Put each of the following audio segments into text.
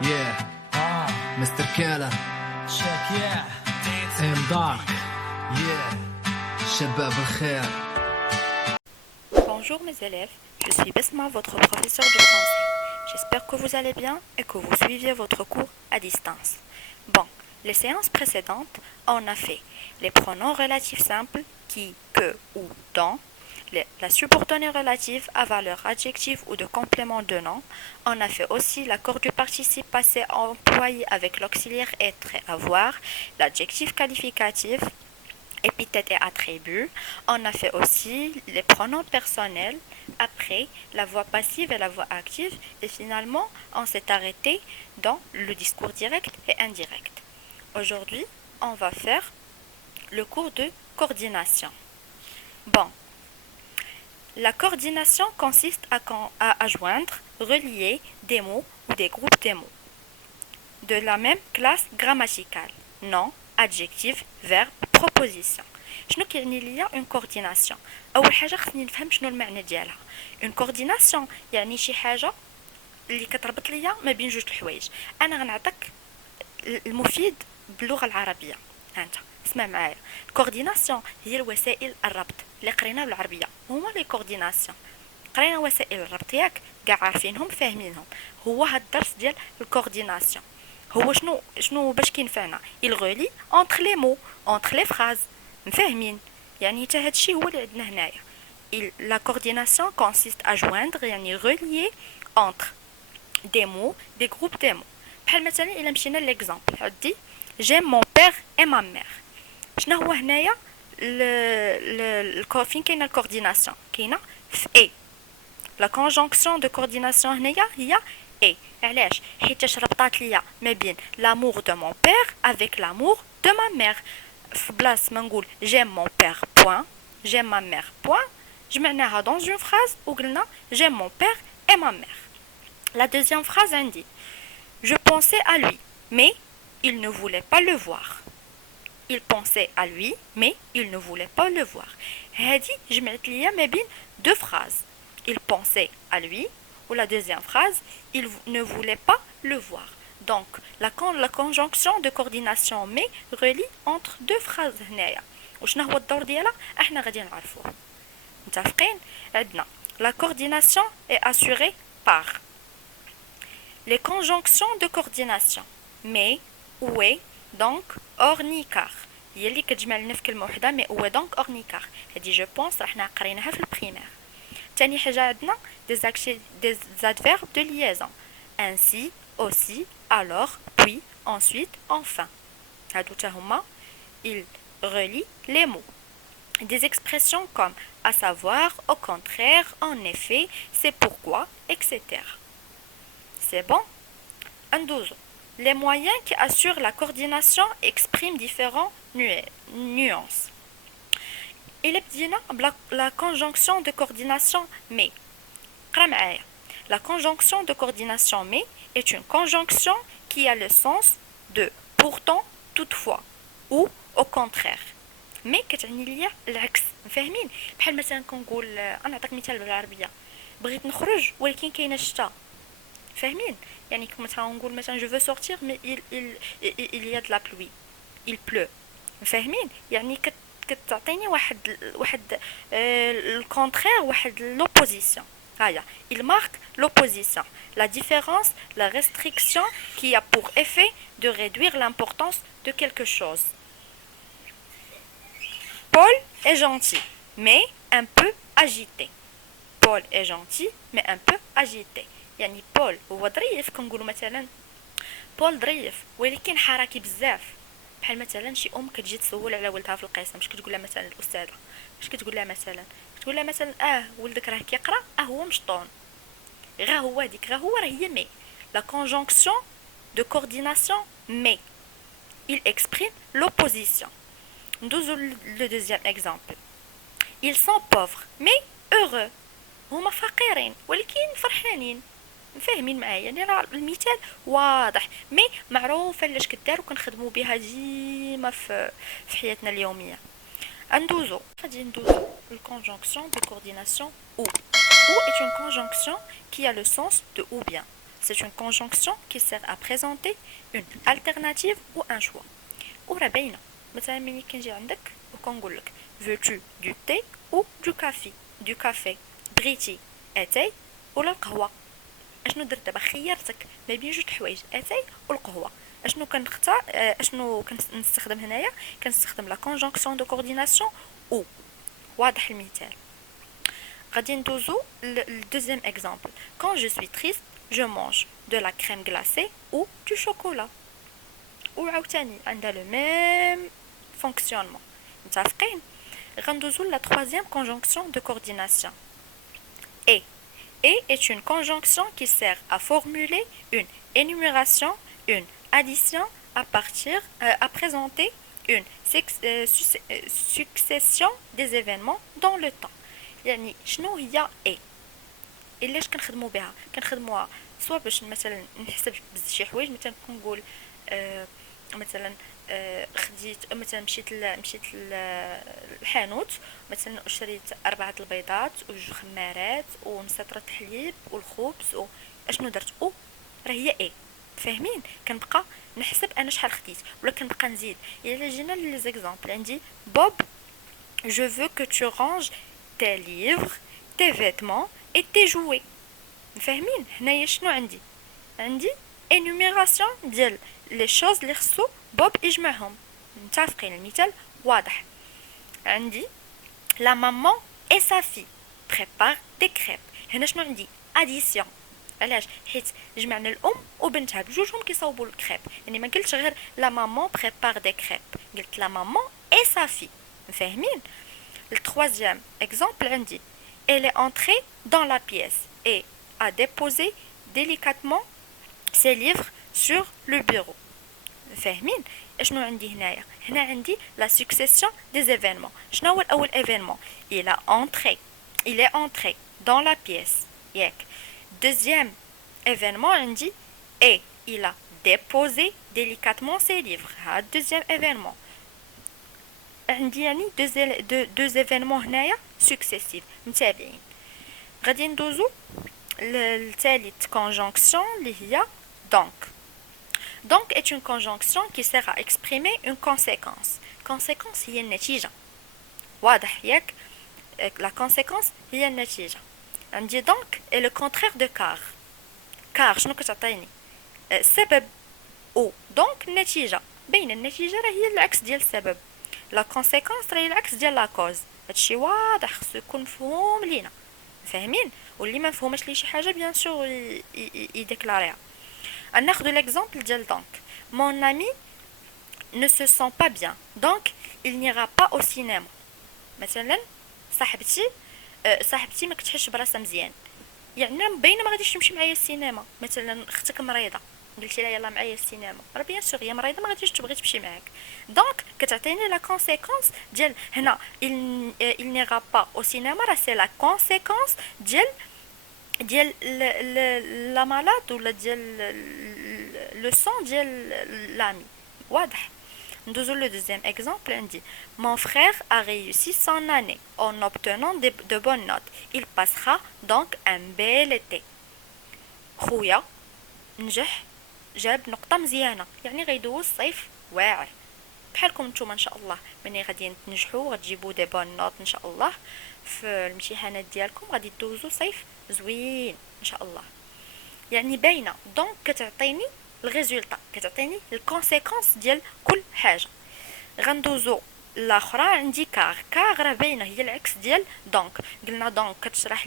Yeah, Mr. Kala. Check, yeah. I'm dark. Yeah, Shabab al-Khair. Bonjour mes élèves, je suis Besma, votre professeur de français. J'espère que vous allez bien et que vous suiviez votre cours à distance. Bon, les séances précédentes, on a fait les pronoms relatifs simples qui, que ou dont, la subordonnée relative à valeur adjective ou de complément de nom. On a fait aussi l'accord du participe passé employé avec l'auxiliaire être et avoir, l'adjectif qualificatif, épithète et attribut. On a fait aussi les pronoms personnels, après la voix passive et la voix active, et finalement on s'est arrêté dans le discours direct et indirect. Aujourd'hui, on va faire le cours de coordination. Bon, la coordination consiste à joindre, relier des mots ou des groupes de mots de la même classe grammaticale, nom, adjectif, verbe, proposition. شنو كيعني ليا اون كورديناسيون؟ اول حاجه خصني نفهم شنو المعنى ديالها. اون كورديناسيون يعني شي حاجه اللي كتربط ليا ما بين جوج الحوايج. انا غنعطيك المفيد باللغه العربيه. انت اسمع معايا. الكورديناسيون هي الوسائل الربط اللي قريناها بالعربيه، هما لي كورديناسيون. قرينا وسائل الربط ياك كاع عارفينهم فاهمينهم. هو هاد الدرس ديال الكورديناسيون هو شنو باش كينفعنا؟ il relie entre les mots entre les phrases. مفاهمين؟ يعني حتى هادشي هو اللي عندنا هنايا. La coordination consiste à joindre يعني relier entre des mots des groupes de mots. بحال مثلا الا مشينا ليكزامبل عندي j'aime mon père et ma mère. شنو هو هنايا فين كاينه الكورديناسيون؟ كاينه في اي. لا كونجونكسيون دو كورديناسيون هنايا هي اي. علاش؟ حيتاش ربطات ليا ما بين l'amour de mon père avec l'amour de ma mère. في بلاص ما نقول j'aime mon père point j'aime ma mère point جمعناها dans une phrase وقلنا j'aime mon père et ma mère. La deuxième phrase عندي je pensais à lui mais il ne voulait pas le voir. Il pensait à lui mais il ne voulait pas le voir. هذه جمعت ليا ما بين deux phrases. Il pensait à lui ou la deuxième phrase il ne voulait pas le voir. Donc la conjonction de coordination mais relie entre deux phrases هنايا. وشنو هو الدور ديالها؟ احنا غادي نعرفوه. متفقين؟ عندنا la coordination est assurée par les conjonctions de coordination mais ou est donc or ni car. هي اللي كتجمع لنا في كلمه وحده mais ou est donc or ni car. هذه جو بونس راحنا قريناها في البريمير. ثاني حاجه عندنا des adverbes de liaison ainsi aussi alors puis ensuite enfin. هادو تا هما ils relient les mots. Des expressions comme à savoir, au contraire, en effet, c'est pourquoi, etc. C'est bon? Andouzo. Les moyens qui assurent la coordination expriment différentes nuances. Il est la conjonction de coordination mais. La conjonction de coordination mais est une conjonction qui a le sens de pourtant, toutefois ou au contraire. mais كتعني ليا العكس. فاهمين؟ بحال مثلا كنقول انا نعطيك مثال بالعربيه بغيت نخرج ولكن كاينه الشتا. فاهمين؟ يعني كما مثلا نقول مثلا je veux sortir mais il y a de la pluie. il pleut. فاهمين؟ يعني كتعطيني واحد الكونترير واحد لوبوزيسيون. هيا il marque l'opposition, la différence, la restriction qui a pour effet de réduire l'importance de quelque chose. Paul est gentil, mais un peu agité. Paul est gentil, mais un peu agité. يعني بول هو ظريف كنقولوا مثلا بول ظريف ولكن حركي بزاف. بحال مثلا شي كتجي تسول على ولدها في القسم، اش كتقول لها مثلا الاستاذه؟ اش كتقول لها مثلا؟ كتقول لها مثلا ولدك راه كيقرا هو مشطون. غا هو هذيك راه هي مي. La conjonction de coordination mais. Il exprime l'opposition. Le deuxième exemple. Ils sont pauvres mais heureux. هما فقيرين ولكن فرحانين. فاهمين معايا؟ يعني راه المثال واضح مي معروفه علاش كدار وكنخدموا بها ديما في حياتنا اليوميه. غادي ندوزو الكونجونكسيون de coordination ou est une conjonction qui a le sens de ou bien. c'est une conjonction qui sert à présenter une alternative ou un choix. وراه باينه مثلا ملي كنجي عندك وكنقول لك veux-tu du thé ou du café بغيتي اتاي ولا القهوه. اشنو درت دابا؟ خيرتك ما بين جوج حوايج اتاي والقهوه. اشنو كنختار؟ اشنو كنستخدم هنايا؟ كنستخدم لا كونجونكسيون دو كورديناسيون او. واضح المثال؟ غادي ندوزو للدوزيام اكزامبل. quand je suis triste je mange de la crème glacée ou du chocolat. وعاوتاني عندها لو ميم فونكسيونمون. متفقين؟ غندوزو لا troisième conjonction de coordination. Et est une conjonction qui sert à formuler une énumération, une addition à présenter une succession des événements dans le temps. يعني شنو هي اي؟ علاش كنخدموا بها؟ كنخدموها سواء باش مثلا نحسب شي حوايج، مثلا كنقول مثلا خديت مثلا مشيت للحانوت مثلا اشتريت 4 البيضات وجوج خمارات ونسطرة الحليب والخبز اشنو درت؟ راه هي اي. فاهمين؟ كنبقى نحسب انا شحال خديت ولا كنبقى نزيد. الا جينا لي زيكزامبل عندي بوب je veux que tu ranges tes livres tes vêtements et tes jouets. فاهمين؟ هنايا شنو عندي énumération ديال لي شوز اللي خصو بوب يجمعهم. متفقين؟ المثال واضح. عندي لا مامون اي سا في بريبار دي كريب. هنا شنو عندي؟ اديسيون. علاش؟ حيت جمعنا الام وبنتها بجوجهم كيصاوبوا الكريب. يعني ما قلتش غير لا مامون بريبار دي كريب، قلت لا مامون اي سا في. فاهمين؟ التروازيام اكزامبل عندي elle est entrée dans la pièce et a déposé délicatement ses livres sur le bureau. فاهمين؟ اشنو عندي هنايا؟ هنا عندي la succession des événements. شنو هو الاول événement؟ il est entré dans la pièce. ياك. deuxième événement عندي et il a déposé délicatement ses livres. ها deuxième événement. عندي يعني deux événements هنايا successifs متابعين. غادي ندوزو للثالث conjonction اللي هي donc. Donc est une conjonction qui sert à exprimer une conséquence. Conséquence هي النتيجة. واضح ياك؟ La conséquence هي النتيجة. عندي donc est le contraire de car. car شنو كتعطيني؟ سبب او donc النتيجة. بين النتيجة راه هي العكس ديال السبب. لا conséquence راه هي العكس ديال لا cause. هادشي واضح، خصو يكون مفهوم لينا. فاهمين؟ واللي ما مفهومش ليه شي حاجة بيان سور يديكلاريها. ناخذ l'exemple ديال donc. Mon ami ne se sent pas bien, donc il n'ira pas au cinéma. مثلا صاحبتي ما كتحسش براسها مزيان، يعني باينه ما غاديش تمشي معايا السينما. مثلا اختك مريضه قلتي لها يلا معايا السينما، راه بيان سور هي مريضه ما غاديش تبغي تمشي معاك. دونك كتعطيني لا كونسيكونس ديال هنا il n'ira pas au cinéma، راه سي لا كونسيكونس ديال لا مالاد ولا ديال لو سون ديال لامي. واضح؟ ندوزو لو دوزيام اكزامبل عندي mon frère a réussi son année en obtenant de bonnes notes. Il passera donc un bel été. خويا نجح جاب نقطة مزيانة، يعني غيدوز صيف واعر. بحالكم نتوما ان شاء الله ملي غادي تنجحوا غتجيبوا دي بون نوت ان شاء الله في الامتحانات ديالكم، غادي تدوزوا صيف زوين ان شاء الله. يعني باينه دونك كتعطيني الريزولطا، كتعطيني الكونسيكونس ديال كل حاجه. غندوزو الاخرى عندي كار راه باينه هي العكس ديال دونك. قلنا دونك كتشرح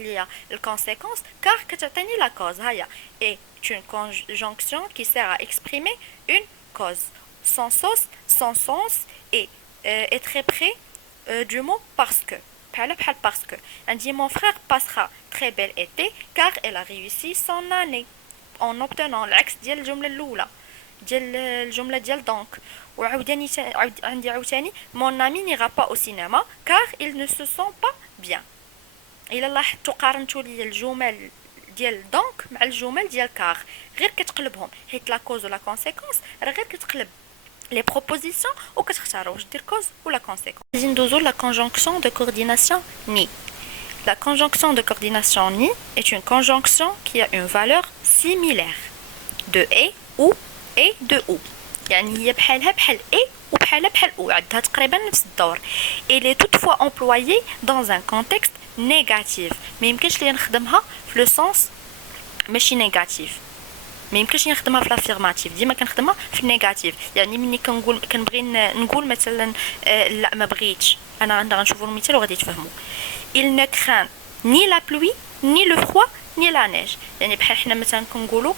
ليا الكونسيكونس، كار كتعطيني لا كوز. هيا اي une conjonction qui sert à exprimer une cause. Son sens est très près du mot parce que. بحال parce que. عندي mon frère passera très bel été car elle a réussi son année en obtenant العكس ديال الجملة الأولى ديال الجملة ديال donc. وعاوداني عندي عاوتاني mon ami n'ira pas au cinéma car il ne se sent pas bien. إلا لاحظتوا قارنتوا لي الجمل ديال دونك مع الجمل ديال كار، غير كتقلبهم حيت لا كوز ولا كونسيكونس راه غير كتقلب لي بروبوزيسيون وكتختار واش دير كوز ولا كونسيكونس. غادي ندوزو لا كونجونكسيون دو كورديناسيون ني. La conjonction de coordination ni est une conjonction qui a une valeur similaire de et de ou. يعني هي بحالها بحال et وبحالها بحال ou عندها تقريبا نفس الدور. Elle est toutefois employée dans un contexte négatif. ما يمكنش لي نخدمها في le sens ماشي نيجاتيف. ما يمكنش نخدمها في لافيرماتيف، ديما كنخدمها في النيجاتيف. يعني ملي كنبغي نقول مثلا لا ما بغيتش، انا غنشوفوا المثال وغادي تفهموا. il ne craint ni la pluie ni le froid ni la neige. يعني بحال حنا مثلا كنقولوا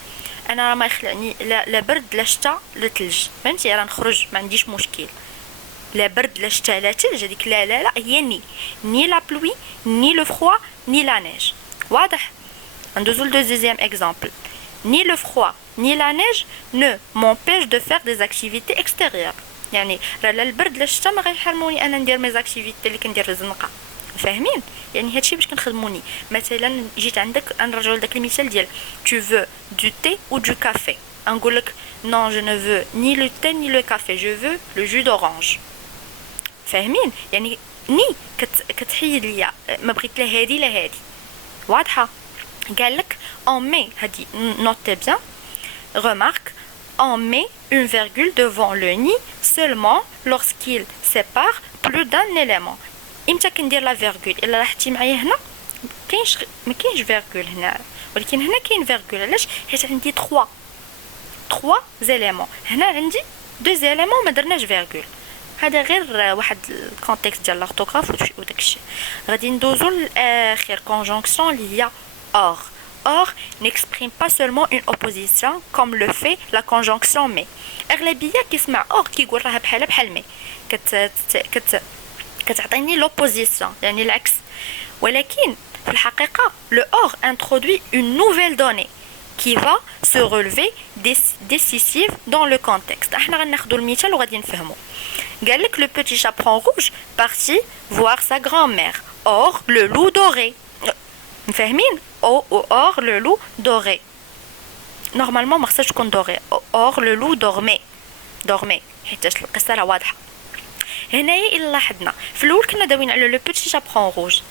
انا راه ما يخلعني لا برد لا شتا لا ثلج، فهمتي؟ راه نخرج ما عنديش مشكل. لا برد لا شتا لا ثلج، هذيك لا هي ni la pluie ni le froid ni la neige. واضح؟ ندوزو لدوزيام اكزامبل. Ni le froid ni la neige ne m'empêchent de faire des activités extérieures. يعني راه لا البرد لا الشتا ما غيحرموني انا ندير مي زاكتيفيتي اللي كندير الزنقه، فاهمين؟ يعني هادشي باش كنخدموني. مثلا جيت عندك نرجعوا لذاك المثال ديال tu veux du thé ou du café، نقول لك non je ne veux ni le thé ni le café, je veux le jus d'orange. فاهمين؟ يعني ني كتحيد ليا ما بغيت لا هادي لا هادي. واضحه؟ قال لك on met هادي notez bien, remarque, on met une virgule devant le ni seulement lorsqu'il sépare plus d'un élément. امتى كندير لا فيرغول؟ الا لاحظتي معايا هنا ما كاينش فيرغول هنا، ولكن هنا كاين فيرغول. علاش؟ حيت عندي 3 زيليمون، هنا عندي 2 زيليمون ما درناش فيرغول. هذا غير واحد الكونتكست ديال لارتوغراف وداكشي. غادي ندوزو لاخر كونجونكسيون اللي هي or. Or n'exprime pas seulement une opposition comme le fait la conjonction mais. أغلبية كيسمع or كيقول راها بحالها بحال mais. كتعطيني l'opposition يعني العكس. ولكن في الحقيقة le or introduit une nouvelle donnée qui va se relever décisive dans le contexte. احنا غناخدو المثال وغادي نفهمو. قال لك le petit chaperon rouge partit voir sa grand-mère. Or le loup doré. فاهمين؟ or le loup doré. Normalement ما خصهاش تكون doré. or le loup dormait حيت القصة راه واضحة. هنايا إلا لاحظنا في الأول كنا داويين على le petit chaperon rouge.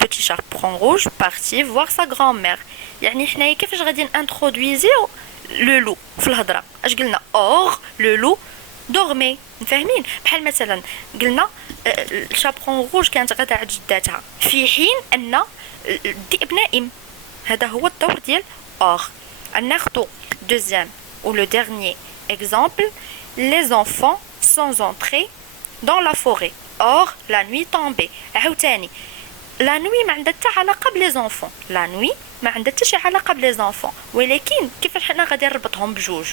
petit chaperon rouge parti voir sa grand-mère. يعني حنايا كيفاش غادي نانترودويزيو le loup في الهضرة؟ اش قلنا or le loup dormait. فاهمين؟ بحال مثلا قلنا الشابرون روج كانت غادا عند جداتها في حين ان الذئب نائم. هذا هو الدور ديال or. ناخذ deuxième ou le dernier exemple. les enfants sont entrés dans la forêt. or la nuit tombait. عاوتاني la nuit ما عندها حتى علاقه بلي زونفون. la nuit ما عندها حتى شي علاقه بلي زونفون، ولكن كيفاش حنا غادي نربطهم بجوج؟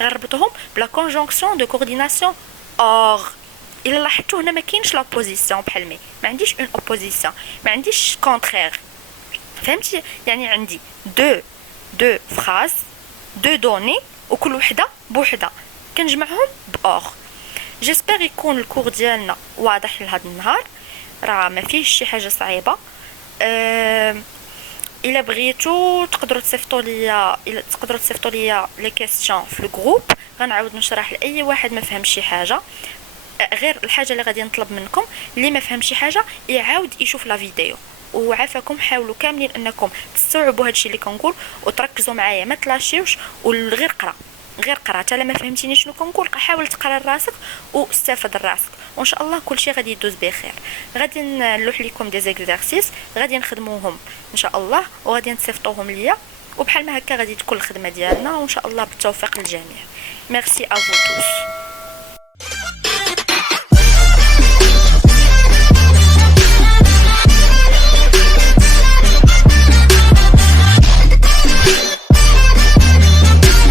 غنربطهم بلا كونجونكسيون دو كورديناسيون or. الا لاحظتوا هنا ما كاينش لابوزيسيون بحال مي، ما عنديش اون اوبوزيسيون، ما عنديش كونترير. فهمتي؟ يعني عندي دو فراز دو دوني وكل وحده بوحده كنجمعهم باور. جيسبر يكون الكور ديالنا واضح لهذا النهار، راه ما فيهش شي حاجه صعيبه. الا بغيتو تقدروا تصيفطوا ليا لي كيسيون في الجروب، غنعاود نشرح لاي واحد ما فهم شي حاجه. غير الحاجه اللي غادي نطلب منكم اللي ما فهم شي حاجه يعاود يشوف لا فيديو. وعافاكم حاولوا كاملين انكم تستوعبوا هادشي اللي كنقول وتركزوا معايا، ما تلاشيوش وغير قرا حتى لما فهمتيني شنو كنقول حاول تقرا لراسك واستفد لراسك، وان شاء الله كلشي غادي يدوز بخير. غادي نلوح لكم دي زيكزارسيس غادي نخدموهم ان شاء الله وغادي نصيفطوهم ليا، وبحال ما هكا غادي تكون الخدمه ديالنا وان شاء الله بالتوفيق للجميع. ميرسي ا فو توس.